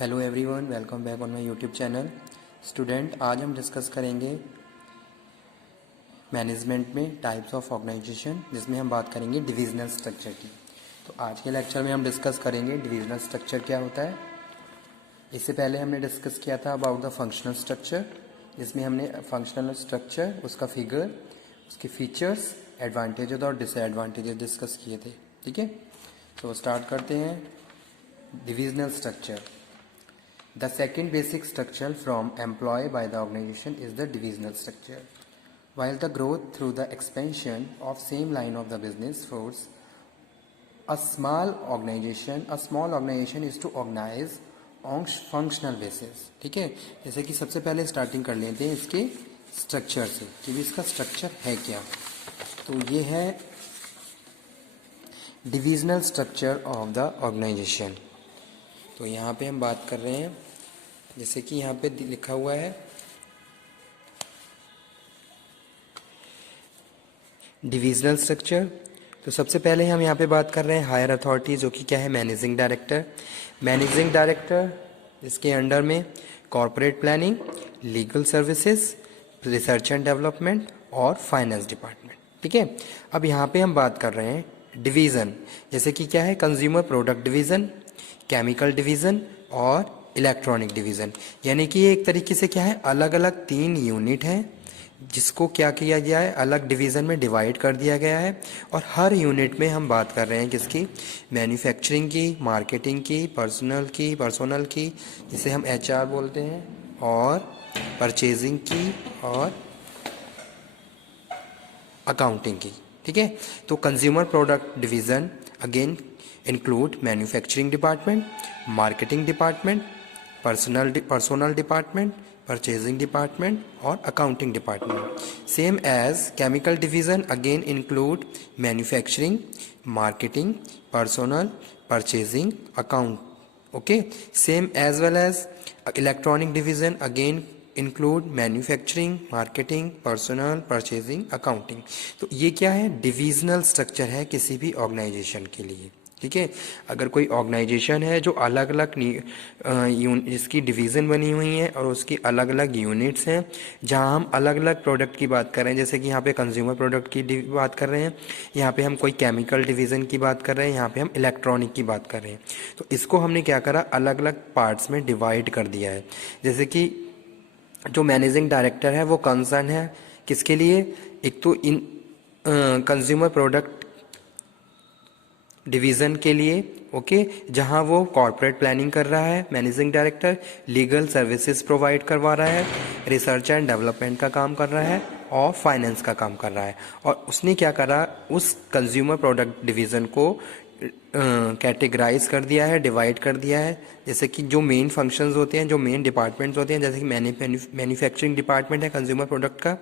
Hello everyone, welcome back on my YouTube channel. Student, आज हम discuss करेंगे management में टाइप्स ऑफ ऑर्गेनाइजेशन, जिसमें हम बात करेंगे डिविजनल स्ट्रक्चर की। तो आज के लेक्चर में हम डिस्कस करेंगे डिविजनल स्ट्रक्चर क्या होता है। इससे पहले हमने डिस्कस किया था अबाउट द फंक्शनल स्ट्रक्चर, जिसमें हमने फंक्शनल स्ट्रक्चर, उसका फिगर, उसके फीचर्स, एडवांटेजेस और डिसएडवांटेजेस डिस्कस किए थे। ठीक है, तो स्टार्ट करते हैं। Divisional structure, the second basic structure from employed by the organization is the divisional structure. While the growth through the expansion of same line of the business force, a small organization is to organize on functional basis. ठीक है, जैसे कि सबसे पहले starting कर लेते हैं इसके स्ट्रक्चर से कि भी इसका स्ट्रक्चर है क्या। तो ये है divisional structure of the organisation. तो यहाँ पे हम बात कर रहे हैं, जैसे कि यहाँ पे लिखा हुआ है डिविजनल स्ट्रक्चर। तो सबसे पहले हम यहाँ पे बात कर रहे हैं हायर अथॉरिटी, जो कि क्या है मैनेजिंग डायरेक्टर। मैनेजिंग डायरेक्टर इसके अंडर में corporate planning, legal services, research and development और फाइनेंस डिपार्टमेंट। ठीक है, अब यहाँ पे हम बात कर रहे हैं डिवीज़न, जैसे कि क्या है consumer product division, chemical division और इलेक्ट्रॉनिक डिवीज़न। यानी कि ये एक तरीके से क्या है अलग अलग 3 यूनिट हैं, जिसको क्या किया गया है अलग डिवीज़न में डिवाइड कर दिया गया है। और हर यूनिट में हम बात कर रहे हैं किसकी, मैन्युफैक्चरिंग की, मार्केटिंग की, पर्सनल की जिसे हम HR बोलते हैं, और परचेजिंग की और अकाउंटिंग की। ठीक है, तो consumer product division again include manufacturing department, marketing department, personnel department, purchasing department और accounting department. Same as chemical division again include manufacturing, marketing, personal, purchasing, account. Okay, same as well as electronic division again include manufacturing, marketing, personal, purchasing, accounting. तो ये क्या है divisional structure है किसी भी organisation के लिए। ठीक है, अगर कोई ऑर्गेनाइजेशन है जो अलग अलग जिसकी डिवीज़न बनी हुई है और उसकी अलग अलग यूनिट्स हैं, जहां हम अलग अलग प्रोडक्ट की बात कर रहे हैं, जैसे कि यहाँ पे कंज्यूमर प्रोडक्ट की बात कर रहे हैं, यहाँ पे हम कोई केमिकल डिवीज़न की बात कर रहे हैं, यहाँ पे हम इलेक्ट्रॉनिक की बात कर रहे हैं। तो इसको हमने क्या करा अलग अलग पार्ट्स में डिवाइड कर दिया है। जैसे कि जो मैनेजिंग डायरेक्टर है वो कंसर्न है किसके लिए, एक तो इन कंज्यूमर प्रोडक्ट डिवीज़न के लिए, ओके, जहां वो कॉरपोरेट प्लानिंग कर रहा है managing director, legal services provide करवा रहा है, रिसर्च एंड डेवलपमेंट का काम कर रहा है और फाइनेंस का काम कर रहा है। और उसने क्या करा उस कंज्यूमर प्रोडक्ट डिवीज़न को कैटेगराइज कर दिया है, डिवाइड कर दिया है। जैसे कि जो मेन फंक्शंस होते हैं, जो मेन डिपार्टमेंट्स होते हैं, जैसे कि मैन्युफैक्चरिंग डिपार्टमेंट है कंज्यूमर प्रोडक्ट का,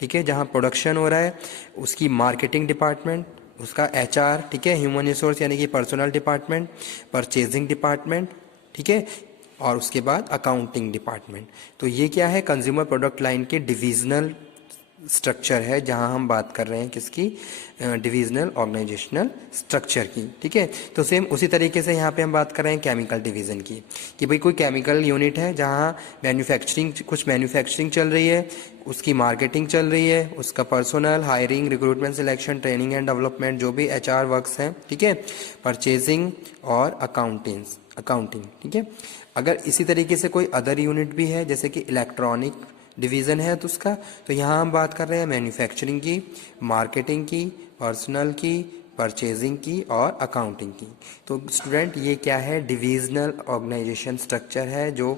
ठीक है, जहां प्रोडक्शन हो रहा है, उसकी मार्केटिंग डिपार्टमेंट, उसका HR, ठीक है, ह्यूमन रिसोर्स यानी कि पर्सनल डिपार्टमेंट, परचेजिंग डिपार्टमेंट, ठीक है, और उसके बाद अकाउंटिंग डिपार्टमेंट। तो ये क्या है कंज्यूमर प्रोडक्ट लाइन के डिविजनल स्ट्रक्चर है, जहां हम बात कर रहे हैं किसकी डिविजनल ऑर्गेनाइजेशनल स्ट्रक्चर की। ठीक है, तो सेम उसी तरीके से यहाँ पे हम बात कर रहे हैं केमिकल डिवीज़न की, कि भाई कोई केमिकल यूनिट है जहाँ कुछ मैन्युफैक्चरिंग चल रही है, उसकी मार्केटिंग चल रही है, उसका personal hiring, recruitment, selection, training and development, जो भी HR वर्क्स हैं, ठीक है, परचेजिंग और अकाउंटिंग। ठीक है, अगर इसी तरीके से कोई अदर यूनिट भी है जैसे कि इलेक्ट्रॉनिक डिवीज़न है तो उसका, तो यहाँ हम बात कर रहे हैं मैन्युफैक्चरिंग की, मार्केटिंग की, पर्सनल की, परचेजिंग की और अकाउंटिंग की। तो स्टूडेंट ये क्या है डिविजनल ऑर्गेनाइजेशन स्ट्रक्चर है जो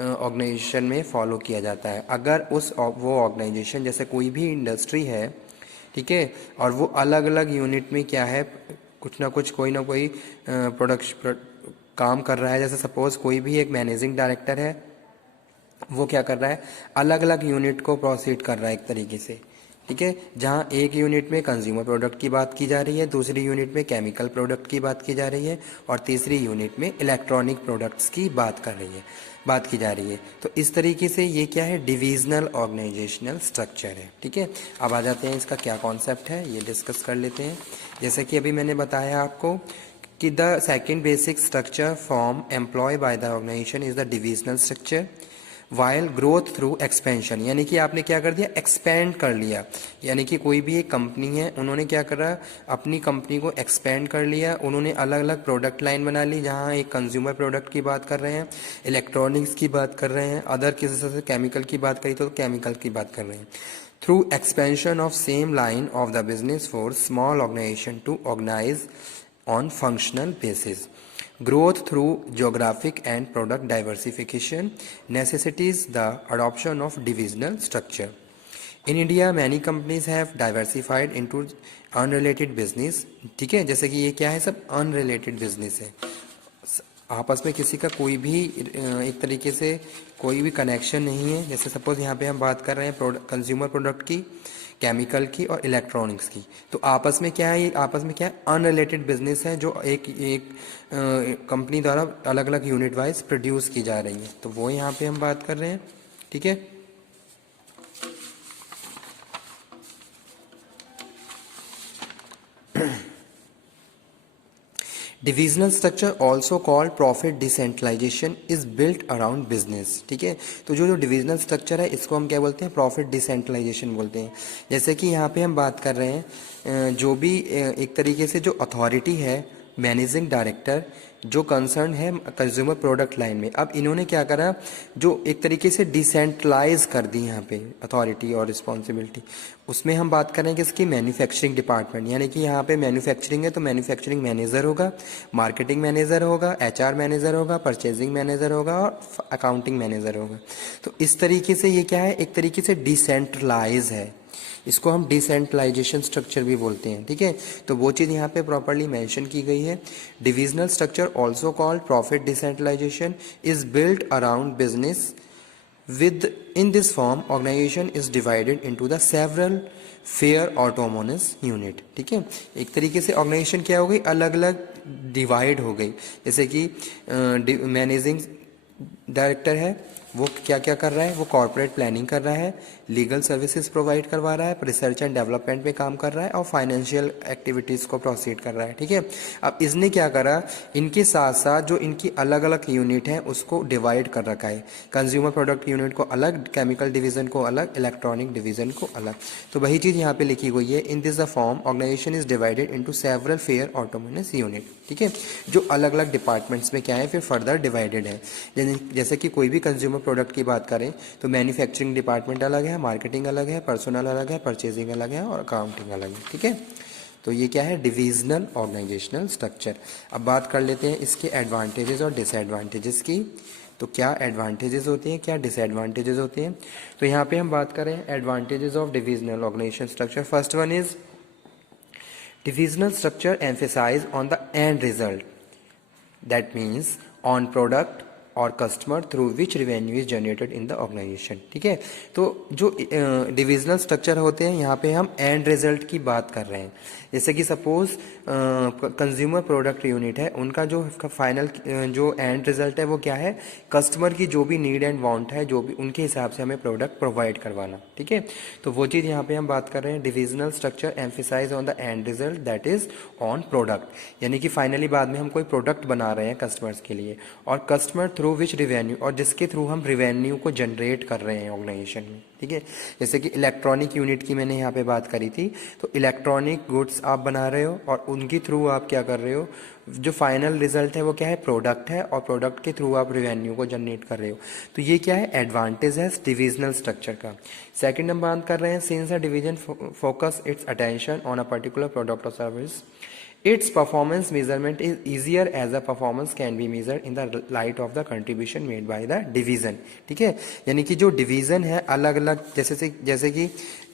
ऑर्गेनाइजेशन में फॉलो किया जाता है। अगर वो ऑर्गेनाइजेशन जैसे कोई भी इंडस्ट्री है, ठीक है, और वो अलग अलग यूनिट में क्या है कुछ ना कुछ कोई ना कोई प्रोडक्शन काम कर रहा है, जैसे सपोज कोई भी एक मैनेजिंग डायरेक्टर है, वो क्या कर रहा है अलग अलग यूनिट को प्रोसीड कर रहा है एक तरीके से। ठीक है, जहाँ एक यूनिट में कंज्यूमर प्रोडक्ट की बात की जा रही है, दूसरी यूनिट में केमिकल प्रोडक्ट की बात की जा रही है और तीसरी यूनिट में इलेक्ट्रॉनिक प्रोडक्ट्स की बात की जा रही है। तो इस तरीके से ये क्या है डिविजनल ऑर्गेनाइजेशनल स्ट्रक्चर है। ठीक है, अब आ जाते हैं इसका क्या कॉन्सेप्ट है ये डिस्कस कर लेते हैं। जैसे कि अभी मैंने बताया आपको कि the second basic structure form employ by the organisation is the divisional structure while growth through expansion, यानी कि आपने क्या कर दिया, एक्सपेंड कर लिया। यानी कि कोई भी एक कंपनी है, उन्होंने क्या करा, अपनी कंपनी को एक्सपेंड कर लिया, उन्होंने अलग अलग प्रोडक्ट लाइन बना ली, जहाँ एक कंज्यूमर प्रोडक्ट की बात कर रहे हैं, इलेक्ट्रॉनिक्स की बात कर रहे हैं, अदर किसी से केमिकल की बात करी तो केमिकल की बात कर रहे हैं। Through expansion of same line of the business for small organisation to organise on functional basis. Growth through geographic and product diversification necessitates the adoption of divisional structure. In India, many companies have diversified into unrelated business. ठीक है, जैसे कि ये क्या है, सब unrelated business है, आपस में किसी का कोई भी एक तरीके से कोई भी कनेक्शन नहीं है। जैसे सपोज यहाँ पे हम बात कर रहे हैं कंज्यूमर प्रोडक्ट की, केमिकल की और इलेक्ट्रॉनिक्स की, तो आपस में क्या है, ये आपस में क्या है, अनरिलेटेड बिजनेस है, जो एक एक कंपनी द्वारा अलग अलग यूनिट वाइज प्रोड्यूस की जा रही है, तो वो यहाँ पे हम बात कर रहे हैं। ठीक है, divisional structure also called profit decentralisation is built around business. ठीक है, तो जो डिविजनल स्ट्रक्चर है इसको हम क्या बोलते हैं, प्रॉफिट डिसेंट्रलाइजेशन बोलते हैं। जैसे कि यहाँ पे हम बात कर रहे हैं, जो भी एक तरीके से जो अथॉरिटी है, मैनेजिंग डायरेक्टर, जो कंसर्न है कंज्यूमर प्रोडक्ट लाइन में, अब इन्होंने क्या करा, जो एक तरीके से डिसेंट्रलाइज कर दी यहाँ पे अथॉरिटी और रिस्पॉन्सिबिलिटी। उसमें हम बात करें कि इसकी मैन्युफैक्चरिंग डिपार्टमेंट, यानी कि यहाँ पे मैन्युफैक्चरिंग है तो मैन्युफैक्चरिंग मैनेजर होगा, मार्केटिंग मैनेजर होगा, एचआर मैनेजर होगा, परचेजिंग मैनेजर होगा और अकाउंटिंग मैनेजर होगा। तो इस तरीके से ये क्या है, एक तरीके से डिसेंट्रलाइज है, इसको हम डिसेंट्रलाइजेशन स्ट्रक्चर भी बोलते हैं। ठीक है, तो वो चीज़ यहाँ पे प्रॉपर्ली मेंशन की गई है। Divisional structure also called profit decentralisation is built around business with in this form organization is divided into the several fair autonomous unit। ठीक है, एक तरीके से ऑर्गेनाइजेशन क्या हो गई, अलग अलग डिवाइड हो गई। जैसे कि मैनेजिंग डायरेक्टर है, वो क्या क्या कर रहा है, वो कॉर्पोरेट प्लानिंग कर रहा है, लीगल सर्विसेज प्रोवाइड करवा रहा है, रिसर्च एंड डेवलपमेंट में काम कर रहा है और फाइनेंशियल एक्टिविटीज़ को प्रोसीड कर रहा है। ठीक है, अब इसने क्या करा, इनके साथ साथ जो इनकी अलग अलग यूनिट हैं उसको डिवाइड कर रखा है, कंज्यूमर प्रोडक्ट यूनिट को अलग, केमिकल डिवीजन को अलग, इलेक्ट्रॉनिक डिवीजन को अलग। तो वही चीज़ यहाँ पे लिखी गई है, in this the form organisation is divided into several fair autonomous unit. ठीक है, जो अलग अलग डिपार्टमेंट्स में क्या है, फिर फर्दर डिवाइडेड है। जैसे कि कोई भी कंज्यूमर प्रोडक्ट की बात करें तो मैन्युफैक्चरिंग डिपार्टमेंट अलग है, मार्केटिंग अलग है, पर्सनल अलग है, परचेजिंग अलग है और अकाउंटिंग अलग है। ठीक है, तो ये क्या है, डिविजनल ऑर्गेनाइजेशनल स्ट्रक्चर। अब बात कर लेते हैं इसके एडवांटेजेस और डिसएडवांटेजेस की। तो क्या एडवांटेजेस होते हैं, क्या डिसएडवांटेजेस होते हैं, तो यहाँ पे हम बात करें advantages of divisional organisation structure. First one is divisional structure emphasize on the end result, that means on product और customer through which revenue is generated in the organisation. ठीक है, तो जो डिविजनल स्ट्रक्चर होते हैं यहाँ पे हम एंड रिजल्ट की बात कर रहे हैं। जैसे कि सपोज कंज्यूमर प्रोडक्ट यूनिट है, उनका जो फाइनल जो एंड रिजल्ट है वो क्या है, कस्टमर की जो भी नीड एंड वांट है, जो भी उनके हिसाब से हमें प्रोडक्ट प्रोवाइड करवाना। ठीक है, तो वो चीज़ यहाँ पे हम बात कर रहे हैं, divisional structure emphasise on the end result that is on product, यानी कि फाइनली बाद में हम कोई प्रोडक्ट बना रहे हैं कस्टमर्स के लिए, और कस्टमर थ्रू विच रिवेन्यू, और जिसके थ्रू हम रिवेन्यू को जनरेट कर रहे हैं ऑर्गेनाइजेशन में। ठीक है, जैसे कि इलेक्ट्रॉनिक यूनिट की मैंने यहाँ पे बात करी थी, तो इलेक्ट्रॉनिक गुड्स आप बना रहे हो और उनके थ्रू आप क्या कर रहे हो, जो फाइनल रिजल्ट है वो क्या है, प्रोडक्ट है, और प्रोडक्ट के थ्रू आप रिवेन्यू को जनरेट कर रहे हो। तो ये क्या है, एडवांटेज है डिविजनल स्ट्रक्चर का। सेकंड हम बात कर रहे हैं, since a division focus its attention on a particular product और service, its performance measurement is easier as the performance can be measured in the light of the contribution made by the division। ठीक है, यानी कि जो division है अलग अलग, जैसे कि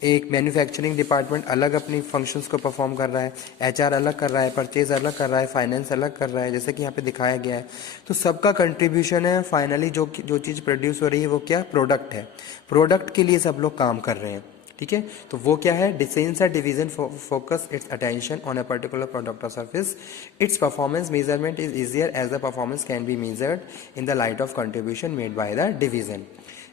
एक मैन्युफैक्चरिंग डिपार्टमेंट अलग अपनी फंक्शंस को परफॉर्म कर रहा है, एचआर अलग कर रहा है, परचेज अलग कर रहा है, फाइनेंस अलग कर रहा है, जैसे कि यहाँ पे दिखाया गया है। तो सबका कंट्रीब्यूशन है, फाइनली जो चीज़ प्रोड्यूस हो रही है वो क्या, प्रोडक्ट है, प्रोडक्ट के लिए सब लोग काम कर रहे हैं। ठीक है, तो वो क्या है, since a division focus its attention on a particular product और service, its performance measurement is easier as the performance can be measured in the light of contribution made by the division.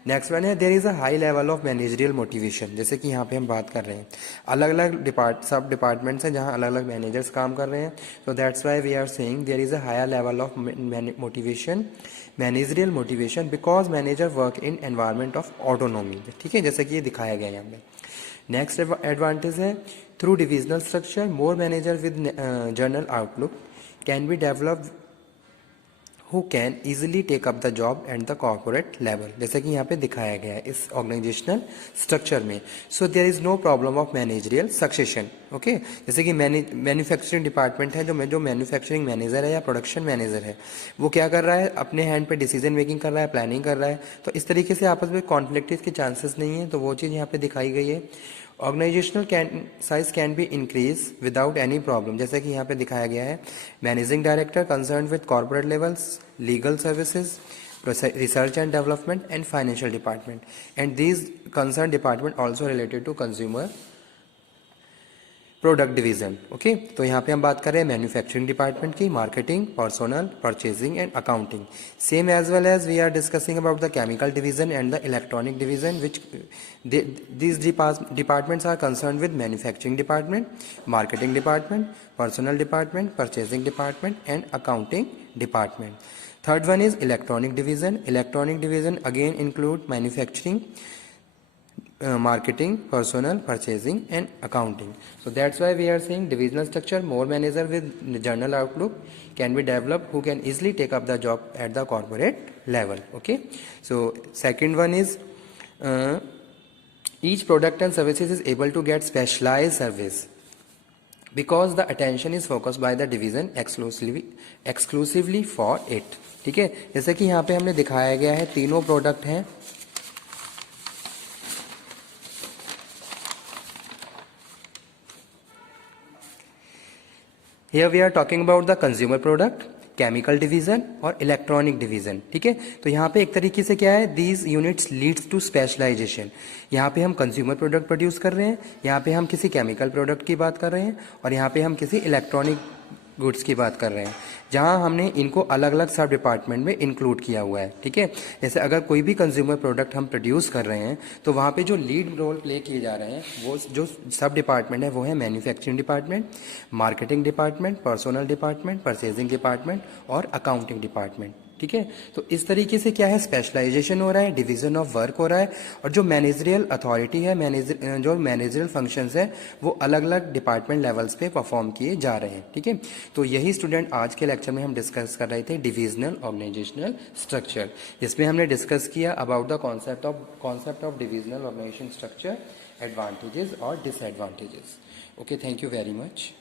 Next one है there is a high level of managerial motivation, जैसे कि यहाँ पे हम बात कर रहे हैं अलग अलग सब डिपार्टमेंट्स हैं जहाँ अलग अलग मैनेजर्स काम कर रहे हैं, तो that's why we are saying there is a higher level of motivation, managerial motivation, because manager work in environment of autonomy. ठीक है, जैसे कि ये दिखाया गया है यहाँ पे। नेक्स्ट एडवांटेज है through divisional structure more manager with journal outlook can be develop who can easily take up the job at the corporate level, जैसे कि यहाँ पे दिखाया गया है इस ऑर्गेनाइजेशनल स्ट्रक्चर में। So there is no problem of managerial succession. Okay, जैसे कि मैन्युफैक्चरिंग डिपार्टमेंट है, जो मैन्युफैक्चरिंग मैनेजर है या प्रोडक्शन मैनेजर है, वो क्या कर रहा है, अपने हैंड पे डिसीजन मेकिंग कर रहा है, प्लानिंग कर रहा है, तो इस तरीके से आपस में कॉन्फ्लिक्ट के चांसेस नहीं है, तो वो चीज़ यहाँ पे दिखाई गई है। Organisational size can be increase without any problem, जैसे कि यहाँ पे दिखाया गया है managing director concern with corporate levels, legal services, research and development and financial department, and these concerned department also related to consumer product division. Okay, तो यहाँ पे हम बात कर रहे हैं मैन्युफैक्चरिंग डिपार्टमेंट की, marketing, personal, purchasing and accounting. Same as well as we are discussing about the chemical division and the electronic division, which these departments are concerned with manufacturing department, marketing department, personnel department, purchasing department and accounting department. Third one is electronic division. Electronic division again include manufacturing, marketing, personnel, purchasing and accounting. So that's why we are saying divisional structure, more manager with journal outlook can be developed who can easily take up the job at the corporate level. Okay, so second one is each product and services is able to get specialized service because the attention is focused by the division exclusively for it. ठीक है, जैसे कि यहाँ पे हमने दिखाया गया है तीनों प्रोडक्ट हैं, Here we are talking about the consumer product, chemical division और इलेक्ट्रॉनिक डिवीजन। ठीक है, तो यहाँ पे एक तरीके से क्या है, these units leads to specialisation. यहाँ पे हम कंज्यूमर प्रोडक्ट प्रोड्यूस कर रहे हैं, यहाँ पे हम किसी केमिकल प्रोडक्ट की बात कर रहे हैं और यहाँ पे हम किसी इलेक्ट्रॉनिक गुड्स की बात कर रहे हैं, जहां हमने इनको अलग अलग सब डिपार्टमेंट में इंक्लूड किया हुआ है। ठीक है, जैसे अगर कोई भी कंज्यूमर प्रोडक्ट हम प्रोड्यूस कर रहे हैं तो वहाँ पे जो लीड रोल प्ले किए जा रहे हैं वो जो सब डिपार्टमेंट है वो है manufacturing department, marketing department, personnel department, purchasing department और अकाउंटिंग डिपार्टमेंट। ठीक है, तो इस तरीके से क्या है, स्पेशलाइजेशन हो रहा है, डिवीजन ऑफ वर्क हो रहा है और जो मैनेजरियल अथॉरिटी है, जो मैनेजरियल फंक्शंस है वो अलग अलग डिपार्टमेंट लेवल्स पे परफॉर्म किए जा रहे हैं। ठीक है, तो यही स्टूडेंट आज के लेक्चर में हम डिस्कस कर रहे थे डिविजनल ऑर्गेनाइजेशनल स्ट्रक्चर, जिसमें हमने डिस्कस किया about the concept of divisional organisation structure, advantages और disadvantages. Okay, thank you very much.